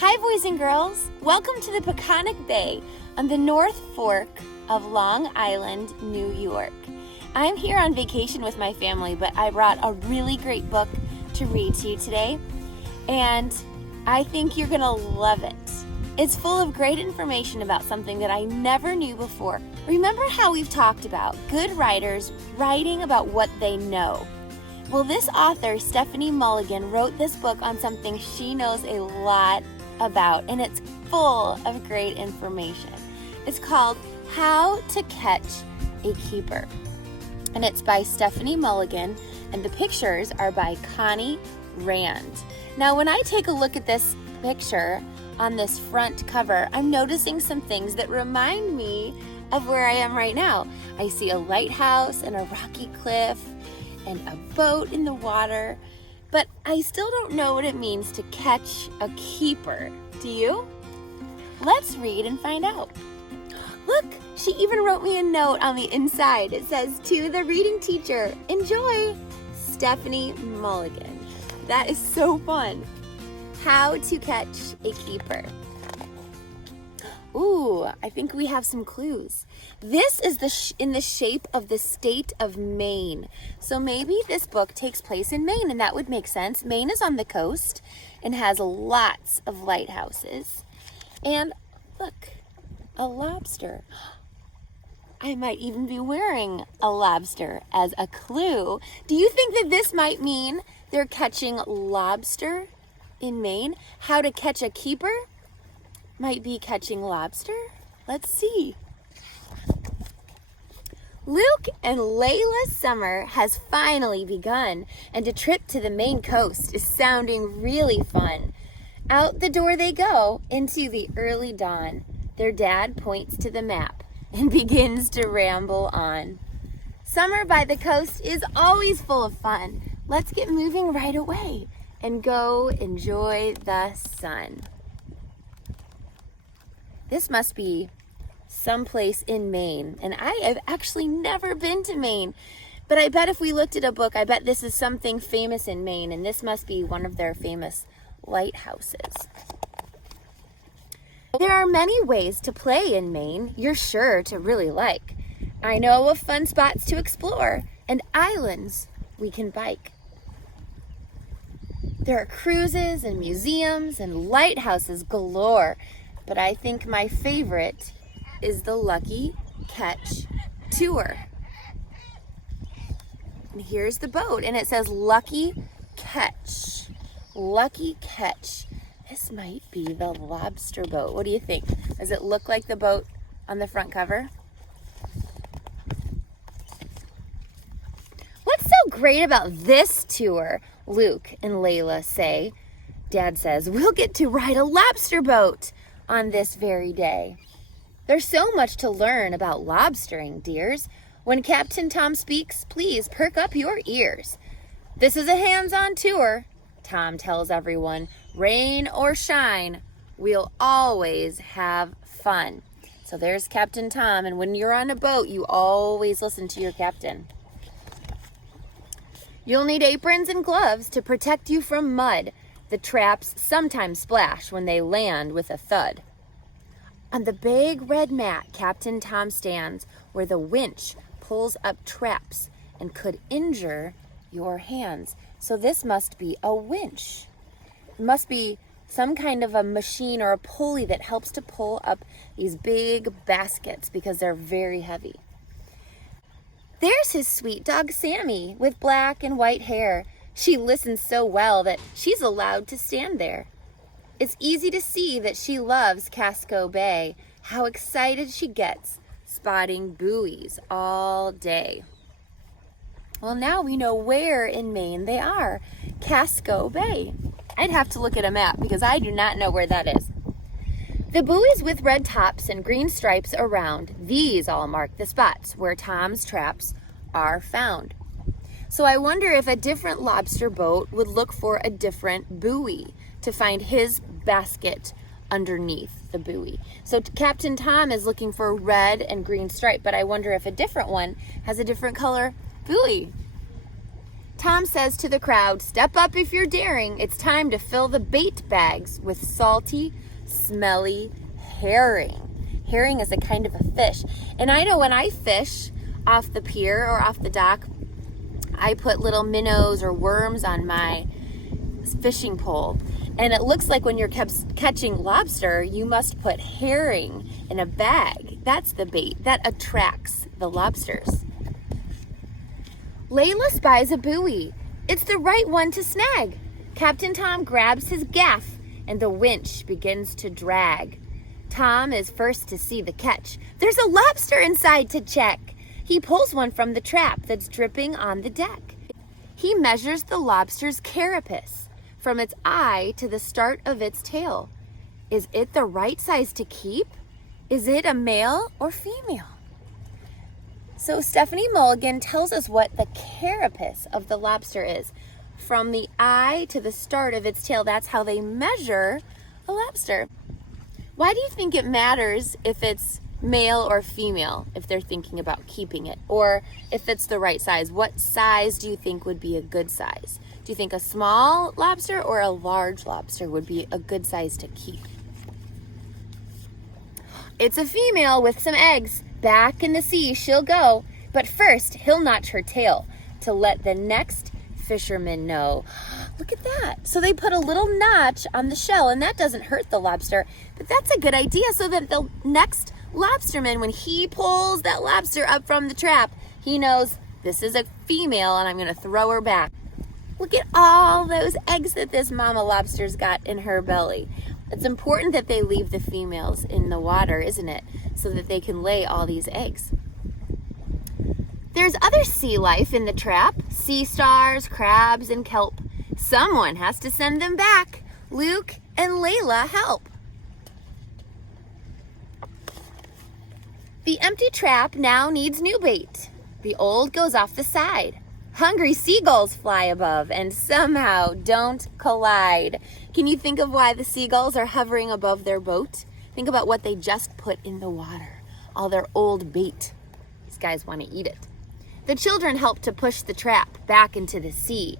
Hi boys and girls, welcome to the Peconic Bay on the North Fork of Long Island, New York. I'm here on vacation with my family, but I brought a really great book to read to you today, and I think you're gonna love it. It's full of great information about something that I never knew before. Remember how we've talked about good writers writing about what they know? Well, this author, Stephanie Mulligan, wrote this book on something she knows a lot about, and it's full of great information. It's called How to Catch a Keeper, and it's by Stephanie Mulligan, and the pictures are by Connie Rand. Now, when I take a look at this picture on this front cover, I'm noticing some things that remind me of where I am right now. I see a lighthouse and a rocky cliff and a boat in the water, but I still don't know what it means to catch a keeper. Do you? Let's read and find out. Look, she even wrote me a note on the inside. It says, "To the reading teacher, enjoy, Stephanie Mulligan." That is so fun. How to catch a keeper. Ooh, I think we have some clues. This is in the shape of the state of Maine. So maybe this book takes place in Maine, and that would make sense. Maine is on the coast and has lots of lighthouses. And look, a lobster. I might even be wearing a lobster as a clue. Do you think that this might mean they're catching lobster in Maine? How to catch a keeper might be catching lobster. Let's see. Luke and Layla's summer has finally begun, and a trip to the Maine coast is sounding really fun. Out the door they go into the early dawn. Their dad points to the map and begins to ramble on. Summer by the coast is always full of fun. Let's get moving right away and go enjoy the sun. This must be someplace in Maine, and I have actually never been to Maine, but I bet if we looked at a book, I bet this is something famous in Maine, and this must be one of their famous lighthouses. There are many ways to play in Maine you're sure to really like. I know of fun spots to explore and islands we can bike. There are cruises and museums and lighthouses galore, but I think my favorite is the Lucky Catch Tour. And here's the boat, and it says Lucky Catch. Lucky Catch. This might be the Lobster Boat. What do you think? Does it look like the boat on the front cover? What's so great about this tour? Luke and Layla say. Dad says, we'll get to ride a lobster boat on this very day. There's so much to learn about lobstering, dears. When Captain Tom speaks, please perk up your ears. This is a hands-on tour, Tom tells everyone. Rain or shine, we'll always have fun. So there's Captain Tom, and when you're on a boat, you always listen to your captain. You'll need aprons and gloves to protect you from mud. The traps sometimes splash when they land with a thud. On the big red mat, Captain Tom stands where the winch pulls up traps and could injure your hands. So this must be a winch. It must be some kind of a machine or a pulley that helps to pull up these big baskets because they're very heavy. There's his sweet dog Sammy with black and white hair. She listens so well that she's allowed to stand there. It's easy to see that she loves Casco Bay. How excited she gets spotting buoys all day. Well, now we know where in Maine they are. Casco Bay. I'd have to look at a map because I do not know where that is. The buoys with red tops and green stripes around, these all mark the spots where Tom's traps are found. So I wonder if a different lobster boat would look for a different buoy to find his basket underneath the buoy. So Captain Tom is looking for red and green stripe, but I wonder if a different one has a different color buoy. Tom says to the crowd, "Step up if you're daring. It's time to fill the bait bags with salty, smelly herring." Herring is a kind of a fish. And I know when I fish off the pier or off the dock, I put little minnows or worms on my fishing pole. And it looks like when you're catching lobster, you must put herring in a bag. That's the bait that attracts the lobsters. Layla spies a buoy. It's the right one to snag. Captain Tom grabs his gaff and the winch begins to drag. Tom is first to see the catch. There's a lobster inside to check. He pulls one from the trap that's dripping on the deck. He measures the lobster's carapace from its eye to the start of its tail. Is it the right size to keep? Is it a male or female? So Stephanie Mulligan tells us what the carapace of the lobster is. From the eye to the start of its tail, that's how they measure a lobster. Why do you think it matters if it's male or female, if they're thinking about keeping it, or if it's the right size? What size do you think would be a good size? Do you think a small lobster or a large lobster would be a good size to keep? It's a female with some eggs. Back in the sea she'll go, but first he'll notch her tail to let the next fisherman know. Look at that. So they put a little notch on the shell, and that doesn't hurt the lobster, but that's a good idea, so that the next lobsterman, when he pulls that lobster up from the trap, he knows this is a female and I'm going to throw her back. Look at all those eggs that this mama lobster's got in her belly. It's important that they leave the females in the water, isn't it? So that they can lay all these eggs. There's other sea life in the trap. Sea stars, crabs, and kelp. Someone has to send them back. Luke and Layla help. The empty trap now needs new bait. The old goes off the side. Hungry seagulls fly above and somehow don't collide. Can you think of why the seagulls are hovering above their boat? Think about what they just put in the water. All their old bait. These guys want to eat it. The children help to push the trap back into the sea.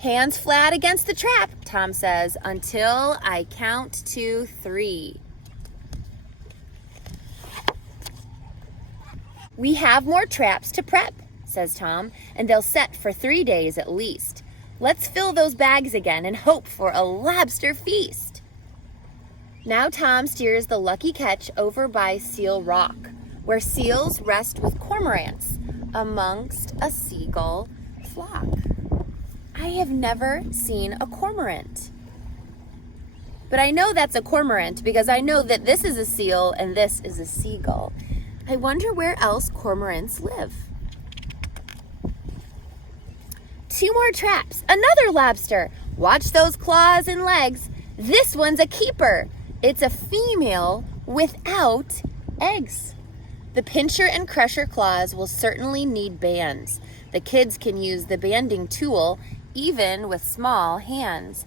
Hands flat against the trap, Tom says, until I count to 3. We have more traps to prep, says Tom, and they'll set for 3 days at least. Let's fill those bags again and hope for a lobster feast. Now Tom steers the lucky catch over by Seal Rock, where seals rest with cormorants amongst a seagull flock. I have never seen a cormorant. But I know that's a cormorant because I know that this is a seal and this is a seagull. I wonder where else cormorants live. 2 more traps, another lobster. Watch those claws and legs. This one's a keeper. It's a female without eggs. The pincher and crusher claws will certainly need bands. The kids can use the banding tool even with small hands.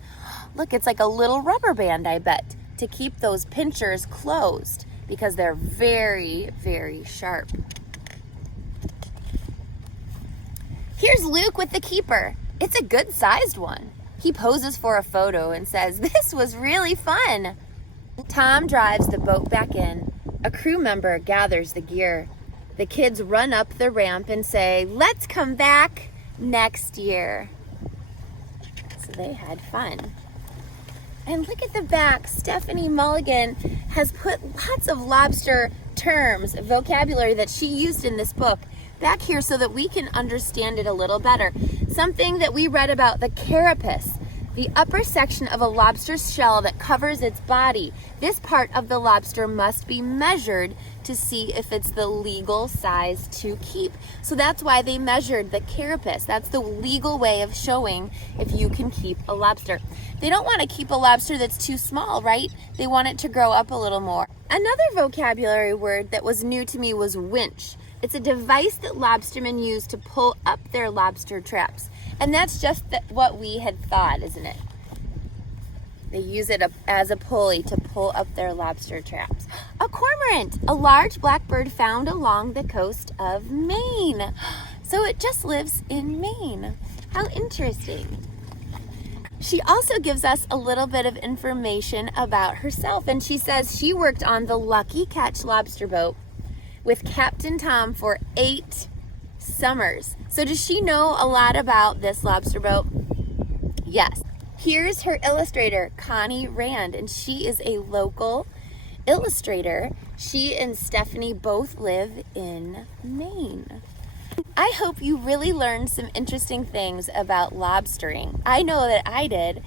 Look, it's like a little rubber band, I bet, to keep those pinchers closed because they're very, very sharp. Here's Luke with the keeper. It's a good-sized one. He poses for a photo and says, "This was really fun." Tom drives the boat back in. A crew member gathers the gear. The kids run up the ramp and say, "Let's come back next year." So they had fun. And look at the back. Stephanie Mulligan has put lots of lobster terms, vocabulary that she used in this book back here so that we can understand it a little better. Something that we read about, the carapace, the upper section of a lobster's shell that covers its body. This part of the lobster must be measured to see if it's the legal size to keep. So that's why they measured the carapace. That's the legal way of showing if you can keep a lobster. They don't want to keep a lobster that's too small, right? They want it to grow up a little more. Another vocabulary word that was new to me was winch. It's a device that lobstermen use to pull up their lobster traps. And that's just what we had thought, isn't it? They use it as a pulley to pull up their lobster traps. A cormorant, a large black bird found along the coast of Maine. So it just lives in Maine. How interesting. She also gives us a little bit of information about herself, and she says she worked on the Lucky Catch Lobster Boat with Captain Tom for 8 summers. So does she know a lot about this lobster boat? Yes. Here's her illustrator, Connie Rand, and she is a local illustrator. She and Stephanie both live in Maine. I hope you really learned some interesting things about lobstering. I know that I did.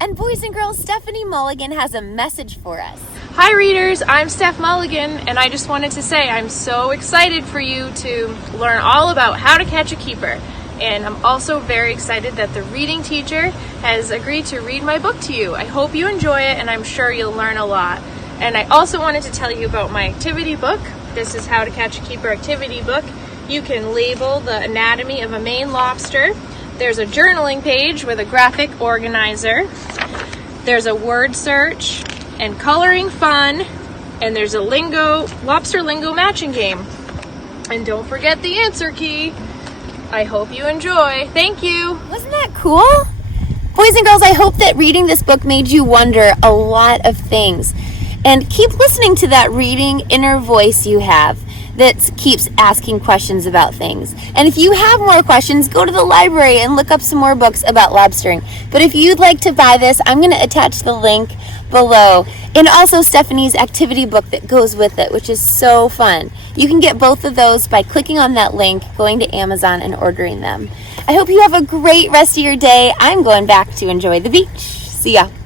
And boys and girls, Stephanie Mulligan has a message for us. Hi readers, I'm Steph Mulligan, and I just wanted to say I'm so excited for you to learn all about how to catch a keeper. And I'm also very excited that the reading teacher has agreed to read my book to you. I hope you enjoy it, and I'm sure you'll learn a lot. And I also wanted to tell you about my activity book. This is How to Catch a Keeper activity book. You can label the anatomy of a Maine lobster. There's a journaling page with a graphic organizer. There's a word search and coloring fun. And there's a lobster lingo matching game. And don't forget the answer key. I hope you enjoy. Thank you. Wasn't that cool? Boys and girls, I hope that reading this book made you wonder a lot of things. And keep listening to that reading inner voice you have that keeps asking questions about things. And if you have more questions, go to the library and look up some more books about lobstering. But if you'd like to buy this, I'm going to attach the link below. And also Stephanie's activity book that goes with it, which is so fun. You can get both of those by clicking on that link, going to Amazon, and ordering them. I hope you have a great rest of your day. I'm going back to enjoy the beach. See ya.